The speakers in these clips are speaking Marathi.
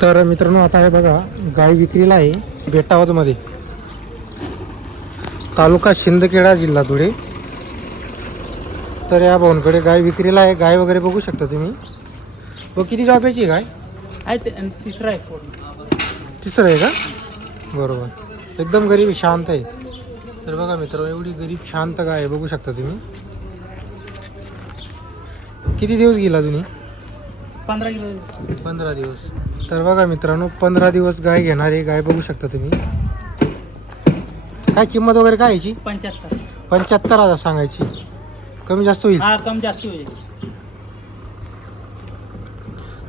तर मित्रांनो आता आहे बघा, गाय विक्रीला आहे बेटावदमध्ये, तालुका शिंदखेडा, जिल्हा धुळे. तर या भाऊंकडे गाय विक्रीला आहे. गाय वगैरे बघू शकता तुम्ही. व किती जाब्याची गाय आहे? तिसरा आहे पूर्ण. तिसरं आहे का? बरोबर. एकदम गरीब शांत आहे. तर बघा मित्रांनो, एवढी गरीब शांत गाय आहे, बघू शकता तुम्ही. किती दिवस गेला अजून? 15 दिवस. तर बघा मित्रांनो, 15 दिवस गाय घेणारी गाय बघू शकता तुम्ही. काय किंमत वगैरे काय याची? 75,000 सांगायची. कमी जास्त होईल? हा, कमी जास्त होईल.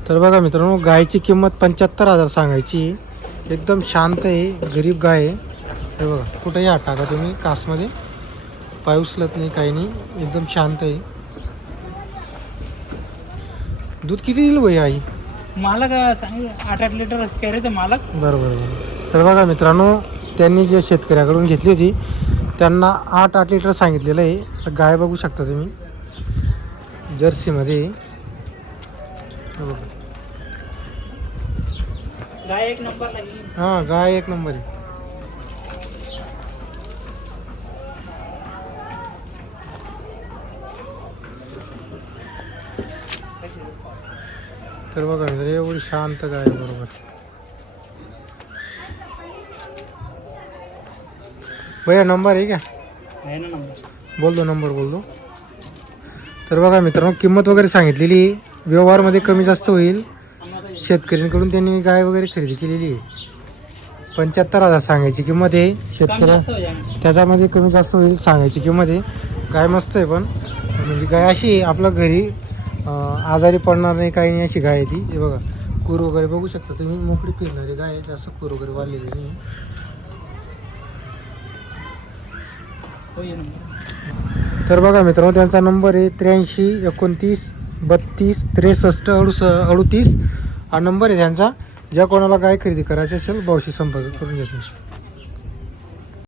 तर बघा मित्रांनो, गायची किंमत 75,000 सांगायची. एकदम शांत आहे, गरीब गाय आहे. हे बघा, कुठेही हात टाका तुम्ही कासमध्ये, पाय उचलत नाही, काही नाही, एकदम शांत आहे. दूध किती दिलं बाई आई? मालक सांग 8-8 लिटर कॅरेचं मालक. बरोबर. तर बघा मित्रांनो, त्यांनी जे शेतकऱ्याकडून घेतली होती त्यांना 8-8 लिटर सांगितलेलं आहे. तर गाय बघू शकता तुम्ही, जर्सीमध्ये. हे बघा, गाय एक नंबर लागली. हां, गाय एक नंबर आहे. तर बघा मित्र, एवढी शांत गाय आहे. बरोबर. भैया नंबर आहे का? आहे ना नंबर. बोल दो, नंबर बोल दो. तर बघा मित्रांनो, किंमत वगैरे सांगितलेली, व्यवहारमध्ये कमी जास्त होईल. शेतकऱ्यांकडून त्यांनी गाय वगैरे खरेदी केलेली आहे. 75,000 सांगायची किंमत आहे. शेतकऱ्या त्याच्यामध्ये कमी जास्त होईल सांगायची किंमत आहे. गाय मस्त आहे, पण म्हणजे गाय अशी आहे आपल्या घरी आजारी पडणार नाही, काही नाही, अशी गाय आहे ती. हे बघा, कूर वगैरे बघू शकता तुम्ही, मोकळी फिरणारी गाय आहे, जास्त कूर वगैरे वाढलेली नाही. तर बघा मित्रांनो, त्यांचा नंबर आहे 83 29 32 63 38. हा नंबर आहे त्यांचा. ज्या कोणाला गाय खरेदी करायची असेल भाऊशी संपर्क करून घेतो.